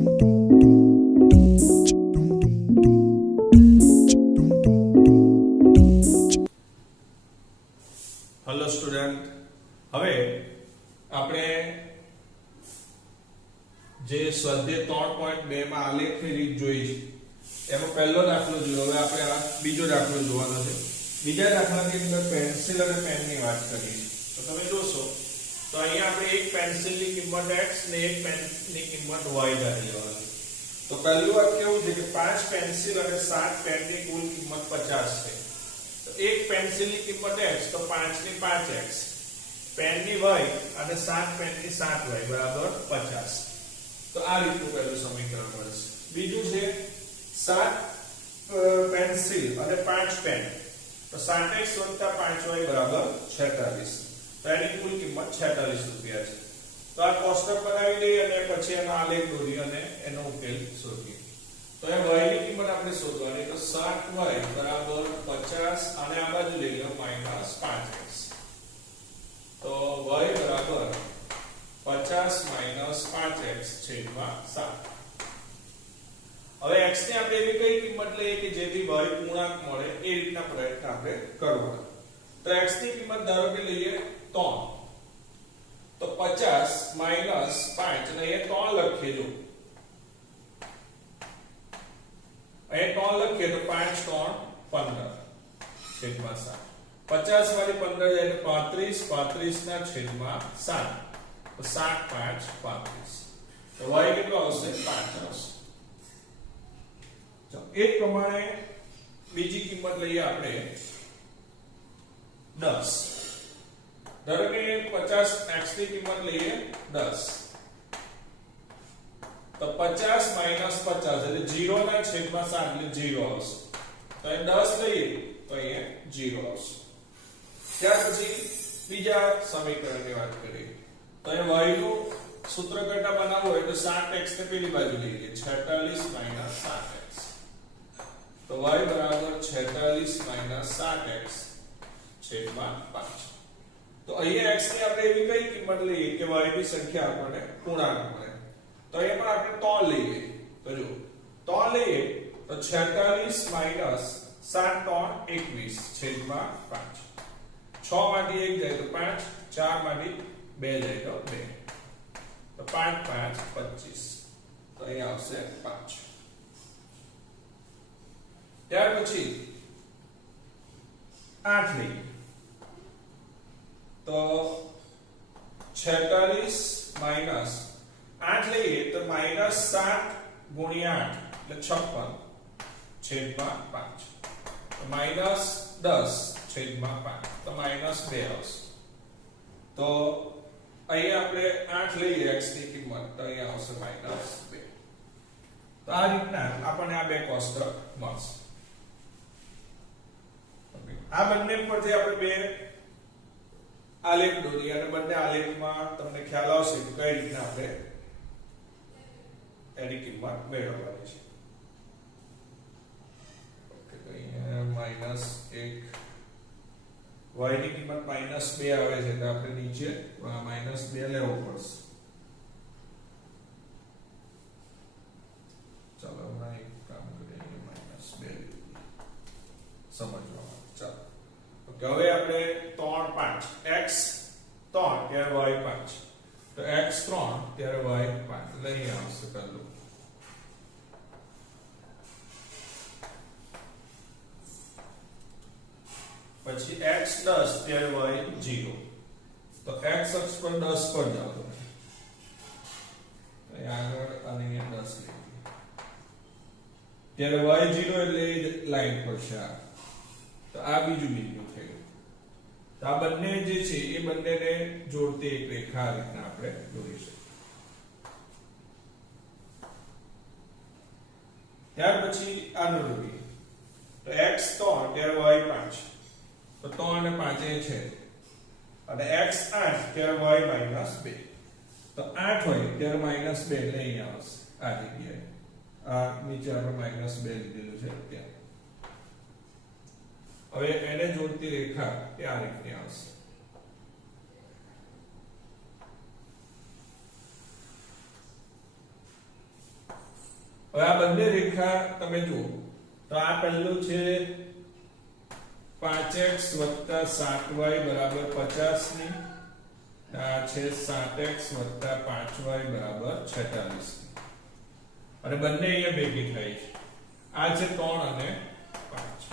Hello student, હવે આપણે જે સ્વાધ્યાય 3.2 માં આલેખની રીત જોઈ છે એમાં પહેલો દાખલો જોયો. હવે આપણે આ બીજો દાખલો જોવાનો છે. બીજા દાખલાની અંદર પેન્સિલ અને પેનની વાત કરી છે. તો તમે જોશો તો અહીંયા આપણે એક પેન્સિલની કિંમત x ને એક પેનની કિંમત y ધારી લેવાની. તો પહેલું વાત કેવું છે કે 5 પેન્સિલ અને 7 પેનની કુલ કિંમત 50 છે. તો એક પેન્સિલની કિંમત x તો 5 ની 5x, પેનની y અને 7 પેનની 7y બરાબર 50. તો આ રીતનું પહેલું સમીકરણ મળશે. બીજું છે 7 પેન્સિલ અને 5 પેન, તો 7x + 5y બરાબર 46. તો એની કુલ કિંમત 46 રૂપિયા છે. તો આ કોષ્ટક બનાવી દઈએ અને પછી એનો આલેખ દોરી અને એનો ઉકેલ શોધીએ. તો એ y ની કિંમત આપણે શોધવાની. તો 7y બરાબર 50 અને આ બાજુ લઈ લો -5x. તો y બરાબર 50 - 5x છેદમાં 7. હવે x ને આપણે એવી કઈ કિંમત લઈએ કે જેથી y પૂર્ણાંક મળે એ રીતના પ્રયત્ન આપણે કરવાનો. તો x ની કિંમત ધારો કે લઈએ 3. તો 50 - 5 અને એ 3 લખીએ. જો અહીંયા 3 લખીએ તો 5 × 3 = 15 છેદમાં 7. 50 માંથી 15 જાય તો 35, 35 ના છેદમાં 7. તો 7 × 5 = 35. તો y કેટલો આવશે? 5 આવશે. ચાલો એ પ્રમાણે બીજી કિંમત લઈએ આપણે 10. ધારો કે 50x ની કિંમત લઈએ 10. તો 50 - 50 એટલે 0 ના છેદમાં 7 એટલે 0 આવશે. તો એ 10 લઈએ તો અહીંયા 0 આવશે. ત્યાર પછી બીજા સમીકરણની વાત કરીએ. તો એ y નું સૂત્ર કરતા બનાવવું હોય તો 7x ને પેલી બાજુ લઈએ. 46 - 7x. તો y બરાબર 46 - 7x છેદમાં 5. તો અહીંયા x ની આપણે એવી કઈ કિંમત લઈએ કે y ની સંખ્યા આપણને પૂર્ણાંક મળે. તો અહીંયા પણ આપણે 3 લઈએ. તો જો 3 લઈએ તો 46 - 7 × 21 છેદમાં 5. 6 માંથી 1 જાય તો 5, 4 માંથી 2 જાય તો 2. તો 5 × 5 = 25. તો અહીંયા આવશે 5. ત્યાર પછી 8 લઈએ. તો 46 - 8 લઈએ તો -7 × 8 એટલે 56 છેદમાં 5. તો -10 છેદમાં 5. તો -2 આવશે. તો અહીંયા આપણે 8 લઈએ x ની કિંમત તો અહીંયા આવશે -2. તો આ રીતના આપણને આ બે કોષ્ટક મળશે. આ બંને પરથી આપણે બે આલેખ દોરીએ અને બંને આલેખમાં તમને ખ્યાલ આવશે કે કઈ રીતના આપણે એની કિંમત મેળવવાની છે. ઓકે, તો અહીંયા -1 y ની કિંમત -2 આવે છે તો આપણે નીચે -2 લેવો પડશે. ચાલો હમણાં એક કામ કરીએ, -2 સમજવા. ચાલો ઓકે, હવે આપણે 3 5 x 3 ત્યારે y 5. તો x 3 ત્યારે y 5 એટલે અહીંયા આવશે પહેલું. પછી x 10 ત્યારે y 0. તો x અક્ષ પર 10 પર જાઓ તમે. તો આગળ અને 10 લઈએ ત્યારે y 0 એટલે લાઈન પર છે. તો આ બીજું બિંદુ થયું. તો આ બંને જે છે એ બંનેને જોડતી એક રેખા આ રીતના આપણે દોરીશું. ત્યાર પછી આનું દોરીએ. તો x 3 ત્યારે y 5. તો 3 અને 5 એ છે. અને x 8 ત્યારે y -2. તો 8 હોય ત્યારે -2 એટલે અહીંયા આવશે આ જગ્યાએ. આ નીચે આપણે -2 લીધેલું છે ત્યાં. હવે એને જોડતી રેખા એ આ રીતની આવશે. હવે આ બંને રેખા તમે જુઓ તો આ પહેલું છે 5x + 7y = 50 ની, આ છે 7x + 5y = 46 અને બંને અહીંયા ભેગી થાય છે. આ છે 3 અને 5.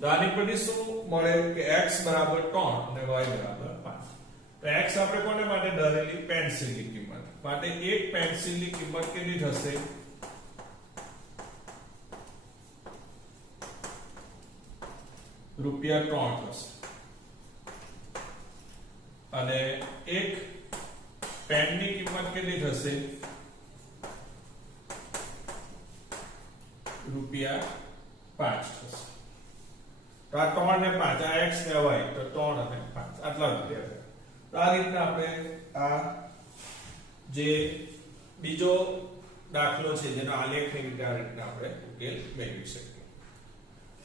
તો આની પરથી શું મળે કે x = 3 અને y = 5. તો x આપણે કોને માટે ધરેલી પેન્સિલની કિંમત માટે એક પેન્સિલની કિંમત કેટલી થશે ₹3 થશે અને એક પેનની કિંમત કેટલી થશે ₹5 થશે. તો આ 3 અને 5 આ x ને y તો 3 અને 5 આટલા રૂપિયા. તો આ રીતના આપણે આ જે બીજો દાખલો છે જેનો આલેખની રીતે આ રીતના આપણે ઉકેલ મેળવી શકીએ.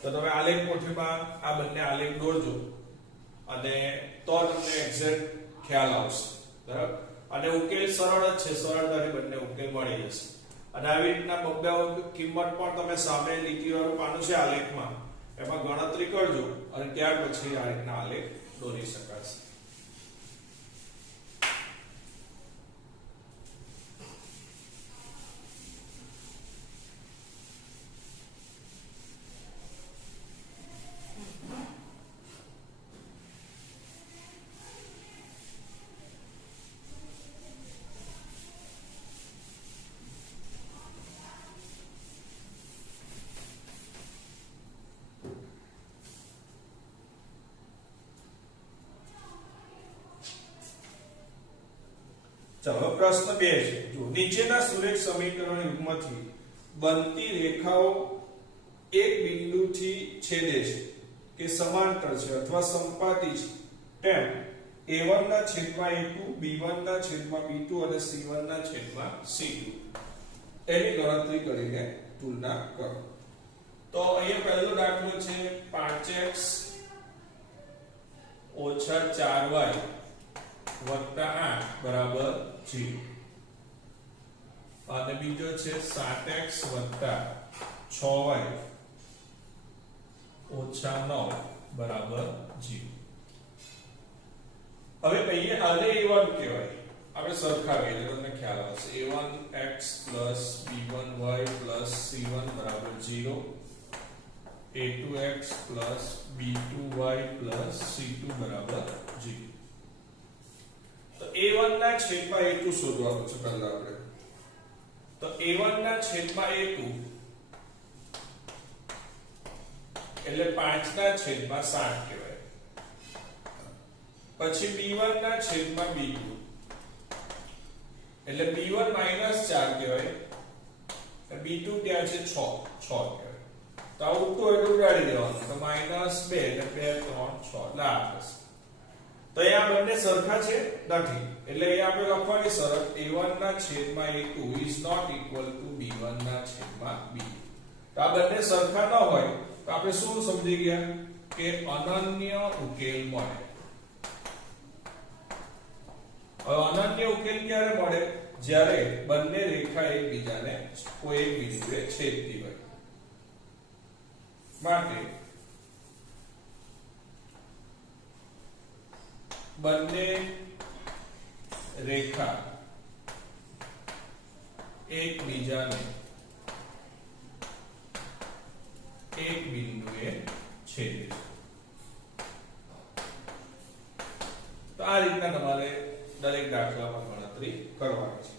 તો તમે આલેખ પોથીમાં આ બંને આલેખ દોરજો અને તો તમને એક્ઝેક્ટ ખ્યાલ આવશે. બરાબર? અને ઉકેલ સરળ જ છે, સરળતાથી બંને ઉકેલ મળી જશે. અને આવી રીતના બબ્બે કિંમત પણ તમે સામે લીટીવાળું પાનું છે આલેખમાં એમાં ગણતરી કરજો અને ત્યાર પછી આ રીતના આલેખ દોરી શકાશે. ચલો પ્રશ્ન 2 છે. જો નીચેના સુરેખ સમીકરણ યુગ્મથી બનતી રેખાઓ એક બિંદુથી છેદે છે કે સમાંતર છે અથવા સંપાતી છે તેમ a1/a2 b1/b2 અને c1/c2 એની ગણતરી કરીને તુલના કરો. તો અહીંયા પહેલો દાખલો છે 5x - 4y + 8 = 0 અને બીજો છે 7x + 6y - 9 = 0. હવે અહીંયા આને a1 કહેવાય. આપણે સરખાવીએ એટલે તમને ખ્યાલ આવશે. a1x + b1y + c1 = 0, a2x + b2y + c2 = 0. તો a1 ના છેદમાં a2 શોધવાનું છે પહેલા આપણે. તો a1 ના છેદમાં a2 એટલે 5 ના છેદમાં 7 કહેવાય. પછી b1 ના છેદમાં b2 એટલે b1 - 4 કહેવાય. b2 ત્યાં છે 6 કહેવાય. તો આ ઉલટું એટલે ઉડાડી દેવાનું. તો -2 એટલે 2 3 6 એટલે આ થશે. તો અહીંયા બંને સરખા છે નથી એટલે અહીંયા આપણે લખવાની શરત a1/a2 is not equal to b1/b2. તો આ બંને સરખા ન હોય તો આપણે શું સમજી ગયા કે અનન્ય ઉકેલ મળે. હવે અનન્ય ઉકેલ ક્યારે મળે? જ્યારે બંને રેખા એકબીજાને કોઈ એક બિંદુએ છેદતી હોય. માટે બંને રેખા એકબીજાને એક બિંદુએ છેદે છે. તો આ રીતના તમારે દરેક દાખલામાં ગણતરી કરવાની છે.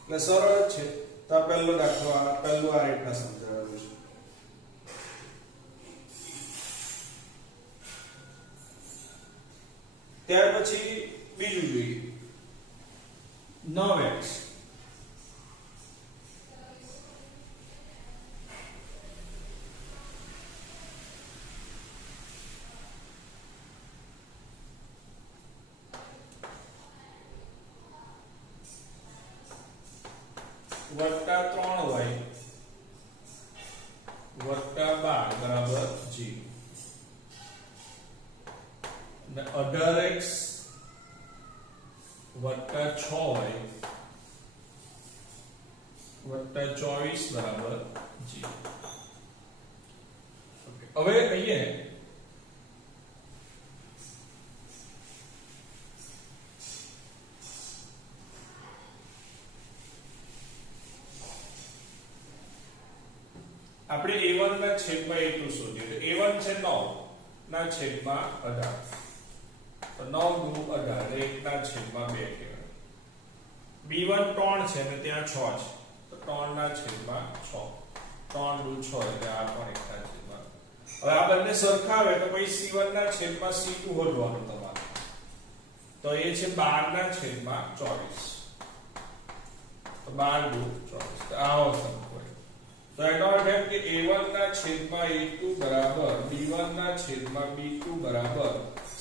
એટલે સરળ છે. તો આ પહેલો દાખલો પહેલું આ રીતના સમજાવેલું છે. ત્યાર પછી બીજું જોઈએ 9x વત્તા 3y વત્તા 12 = 0 અને 18x વત્તા 6y વત્તા 24 બરાબર g. હવે અહીંયા આપણે a1 ના છેદમાં a2 શોધીએ. a1 છે 9 ના છેદમાં 18. તો 9 દુ 18 1 ના છેદમાં 2 કહેવાય. b1 3 છે અને ત્યાં 6 છે. તો 3 ના છેદમાં 6. 3 દુ 6 એટલે આ પણ 1 ના છેદમાં. હવે આ બંને સરખા આવે તો પછી c1 ના છેદમાં c2 શોધવાનું તમારે. તો એ છે 12 ના છેદમાં 24. તો 12 દુ 24. તો આવો સંખ્યા. તો એનો અર્થ એમ કે a1 ના છેદમાં a2 બરાબર b1 ના છેદમાં b2 બરાબર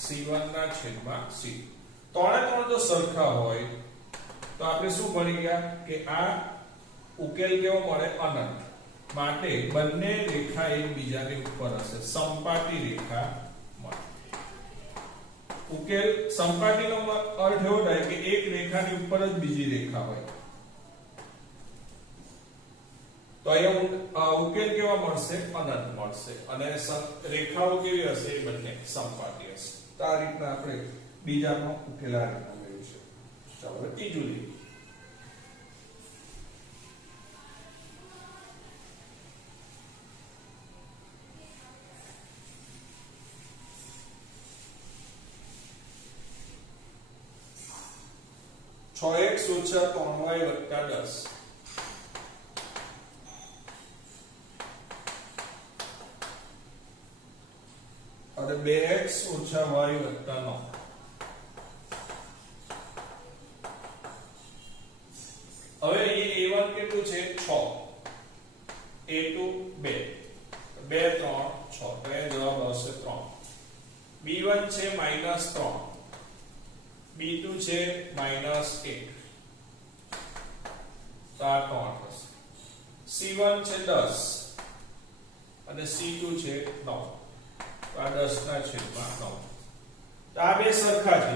c1 ના છેદમાં c. ત્રણે ત્રણ જો સરખા હોય તો આપણે શું ભણી ગયા કે આ ઉકેલ કેવો મળે? અનંત. માટે બંને રેખા એકબીજાની ઉપર હશે, સમપાટી રેખા મળે. ઉકેલ સમપાટીનો અર્થ એવો થાય કે એક રેખાની ઉપર જ બીજી રેખા હોય. તો અહીંયા ઉકેલ કેવા મળશે? અનંત મળશે. અને રેખાઓ કેવી હશે? એ બંને સમપાટી હશે. તો આ રીતના આપણે બીજાનો ઉકેલ આ રીતના મેળવીશું. ચાલો હવે ત્રીજું લઈએ. છ x ઓછા 3y વત્તા 10. અને 2x ઓછા y વત્તા 9. હવે અહીંયા a1 કેટલું છે? 6. a2 2. 2 3 6. તો એ જવાબ આવશે 3. b1 છે -3. b2 છે -1. તો આ 3 થશે. c1 છે 10 અને c2 છે 9. આ 10 ના છેદમાં 9. તો આ બે સરખા છે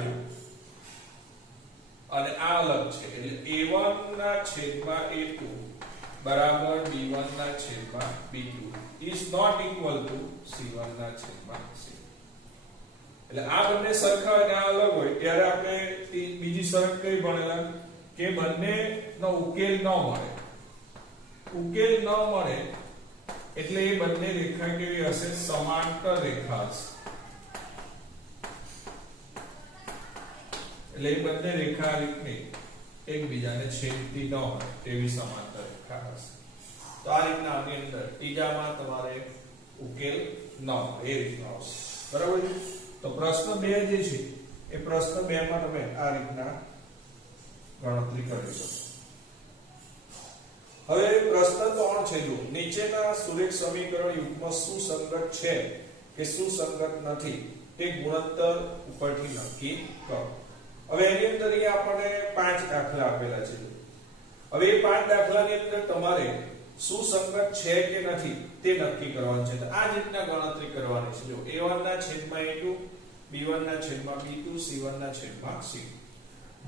અને આ અલગ છે. એટલે a1 ના છેદમાં a2 બરાબર b1 ના છેદમાં b2 is not equal to c1 ના છેદમાં c. એટલે આ બંને સરખા હોય અને આ અલગ હોય ત્યારે આપણે બીજી શરત કઈ ભણેલા કે બંનેનો ઉકેલ ન મળે. ઉકેલ ન મળે એટલે એ બંને રેખા કેવી હશે? સમાંતર રેખા હશે. એટલે એ બંને રેખા આ રીતની એકબીજાને છેદતી ન હોય તેવી સમાંતર રેખા હશે. તો આ રીતના આની અંદર ત્રીજામાં તમારે ઉકેલ ન મળે એ રીતનો આવશે. બરાબર છે? તો પ્રશ્ન 2 જે છે એ પ્રશ્ન 2 માં તમે આ રીતના ગણતરી કરી શકો. હવે પ્રશ્ન 3 છે જો નીચેના સુરેખ સમીકરણ યુગ્મ સુસંગત છે કે સુસંગત નથી તે ગુણોત્તર ઉપરથી નક્કી કરો. હવે એની અંદર આપણને 5 દાખલા આપેલા છે. હવે એ 5 દાખલાની અંદર તમારે સુસંગત છે કે નથી તે નક્કી કરવાનું છે. તો આ જ રીતના ગણતરી કરવાની છે. જો a1 ના છેદમાં a2 b1 ના છેદમાં b2 c1 ના છેદમાં c.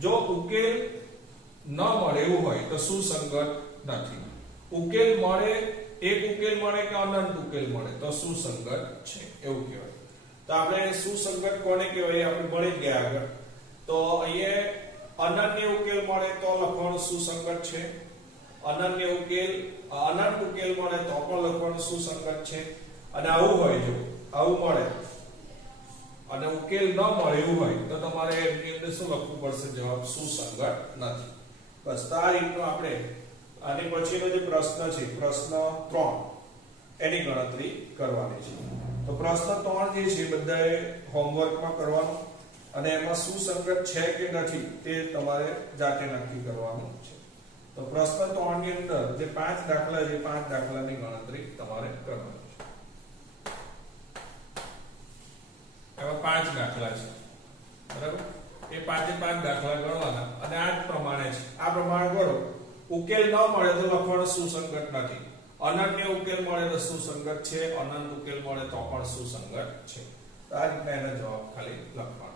જો ઉકેલ ન મળે એવું હોય તો સુસંગત નથી. ઉકેલ મળે, એક ઉકેલ મળે કે અનંત ઉકેલ મળે તો સુસંગત છે એવું કહેવાય. તો આપણે સુસંગત કોને કહેવાય આપણે ભણી ગયા આગળ. તો અહીંયા અનન્ય ઉકેલ મળે તો લખવાનું સુસંગત છે. અનન્ય ઉકેલ અનંત ઉકેલ મળે તો પણ લખવાનું સુસંગત છે. અને આવું હોય જો આવું મળે અને ઉકેલ ન મળે એવું હોય તો તમારે એની અંદર શું લખવું પડશે? જવાબ સુસંગત નથી. બસ આ રીતનો આપણે આની પછીનો જે પ્રશ્ન છે પ્રશ્ન 3 એની ગણતરી કરવાની છે. તો પ્રશ્ન 3 જે છે બધાએ હોમવર્કમાં કરવાનો અને એમાં સુસંગત છે કે નથી તે તમારે જાતે નક્કી કરવાનું છે. તો પ્રશ્ન 3 ની અંદર જે 5 દાખલા છે 5 દાખલાની ગણતરી તમારે કરવાની છે. એમાં 5 દાખલા છે. બરાબર? એ 5 દાખલા ગણવાના અને આ જ પ્રમાણે છે. આ પ્રમાણે કરો. ઉકેલ ન મળે તો લખવાનું સુસંગત નથી. અનન્ય ઉકેલ મળે તો સુસંગત છે. અનંત ઉકેલ મળે તો પણ સુસંગત છે. આ રીતના એનો જવાબ ખાલી લખવાનો.